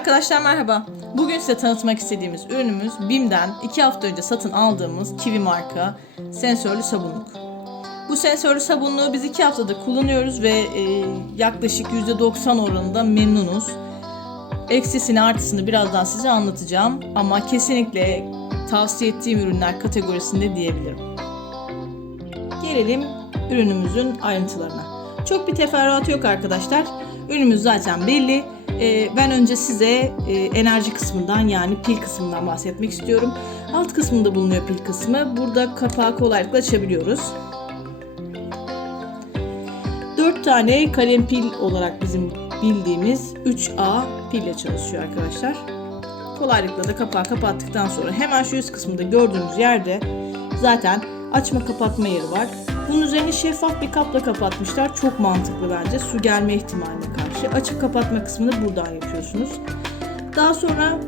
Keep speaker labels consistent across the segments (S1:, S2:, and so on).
S1: Arkadaşlar merhaba. Bugün size tanıtmak istediğimiz ürünümüz BİM'den 2 hafta önce satın aldığımız Kiwi marka sensörlü sabunluk. Bu sensörlü sabunluğu biz 2 haftadır kullanıyoruz ve e, yaklaşık %90 oranında memnunuz. Eksisini artısını birazdan size anlatacağım ama kesinlikle tavsiye ettiğim ürünler kategorisinde diyebilirim. Gelelim ürünümüzün ayrıntılarına. Çok bir teferruatı yok arkadaşlar. Ürünümüz zaten belli. Ee, ben önce size e, enerji kısmından yani pil kısmından bahsetmek istiyorum. Alt kısmında bulunuyor pil kısmı. Burada kapağı kolaylıkla açabiliyoruz. 4 tane kalem pil olarak bizim bildiğimiz 3A pille çalışıyor arkadaşlar. Kolaylıkla da kapağı kapattıktan sonra hemen şu üst kısmında gördüğünüz yerde zaten açma kapatma yeri var. Bunun üzerini şeffaf bir kapla kapatmışlar. Çok mantıklı bence su gelme ihtimaline karşı. Açıp kapatma kısmını buradan yapıyorsunuz. Daha sonra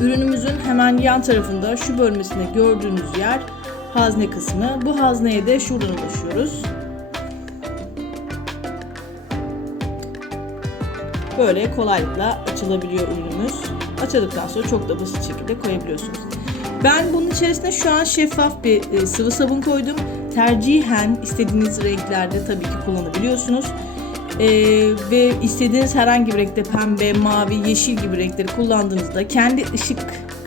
S1: ürünümüzün hemen yan tarafında şu bölmesinde gördüğünüz yer hazne kısmı. Bu hazneye de şuradan ulaşıyoruz. Böyle kolaylıkla açılabiliyor ürünümüz. Açıldıktan sonra çok da basit şekilde koyabiliyorsunuz. Ben bunun içerisine şu an şeffaf bir e, sıvı sabun koydum. Tercihen istediğiniz renklerde tabii ki kullanabiliyorsunuz. E, ve istediğiniz herhangi bir renkte pembe, mavi, yeşil gibi renkleri kullandığınızda kendi ışık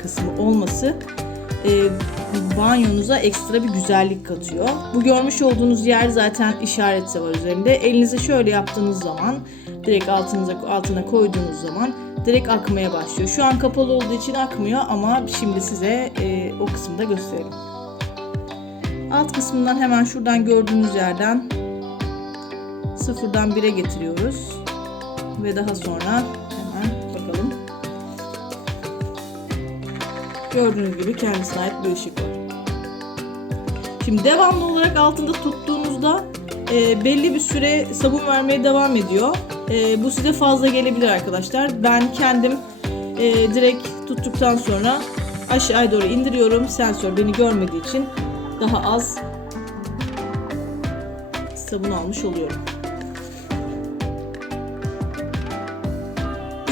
S1: kısmı olması e, banyonuza ekstra bir güzellik katıyor. Bu görmüş olduğunuz yer zaten işareti var üzerinde. Elinizi şöyle yaptığınız zaman direkt altınıza altına koyduğunuz zaman direkt akmaya başlıyor. Şu an kapalı olduğu için akmıyor ama şimdi size e, o kısımda göstereyim. Alt kısmından hemen şuradan gördüğünüz yerden sıfırdan 1'e getiriyoruz. Ve daha sonra hemen bakalım. Gördüğünüz gibi kendisine ait bir ışık var. Şimdi devamlı olarak altında tuttuğunuzda e, belli bir süre sabun vermeye devam ediyor. E, bu size fazla gelebilir arkadaşlar. Ben kendim e, direkt tuttuktan sonra aşağıya doğru indiriyorum. Sensör beni görmediği için daha az sabun almış oluyorum.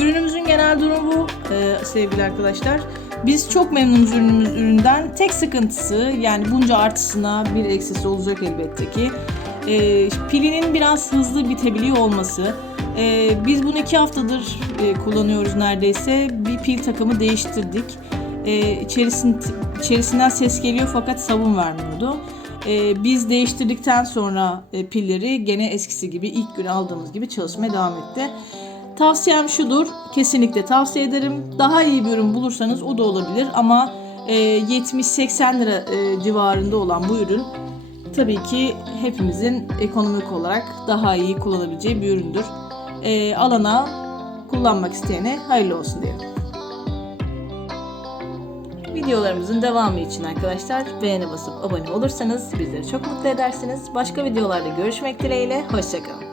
S1: Ürünümüzün genel durumu bu e, sevgili arkadaşlar. Biz çok memnunuz ürünümüz üründen. Tek sıkıntısı yani bunca artısına bir eksisi olacak elbette ki. E, pilinin biraz hızlı bitebiliyor olması. E, biz bunu iki haftadır e, kullanıyoruz neredeyse. Bir pil takımı değiştirdik. E, içerisin, içerisinden ses geliyor fakat sabun vermiyordu. E, biz değiştirdikten sonra e, pilleri gene eskisi gibi ilk gün aldığımız gibi çalışmaya devam etti. Tavsiyem şudur, kesinlikle tavsiye ederim. Daha iyi bir ürün bulursanız o da olabilir ama e, 70-80 lira e, civarında olan bu ürün tabii ki hepimizin ekonomik olarak daha iyi kullanabileceği bir üründür. E, alana kullanmak isteyene hayırlı olsun diyelim. Videolarımızın devamı için arkadaşlar beğeni basıp abone olursanız bizleri çok mutlu edersiniz. Başka videolarda görüşmek dileğiyle, hoşçakalın.